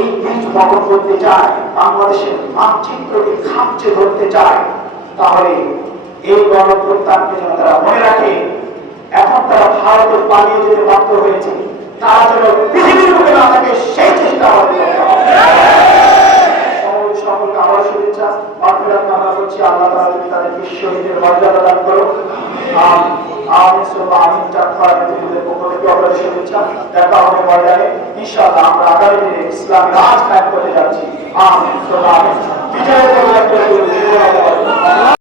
এই বীজ বপন করতে চায়, বাংলাদেশের মানচিত্রকে খামচে ধরতে চায়, তাহলে এই গণপ্রত্যানকে যেন তারা মনে রাখে, এখন তারা ভারতে পালিয়ে যেতে বাধ্য হয়েছে, তারা যেন পৃথিবীর মুখে না থাকে, সেই চেষ্টা আমাদের সকলকে আবার শুভেচ্ছা মাগফিরাত কামনা করছি আল্লাহ তাআলা তুমি তাদেরকে শহীদের মর্যাদা দান করো আমিন সুবহান আমিন চাকমার থেকে আপনাদের দেখা হবে ইনশাআল্লাহ আমরা আগামী দিনে ইসলাম রাজ কায়েম করতে যাচ্ছি। আমিন। বিজয়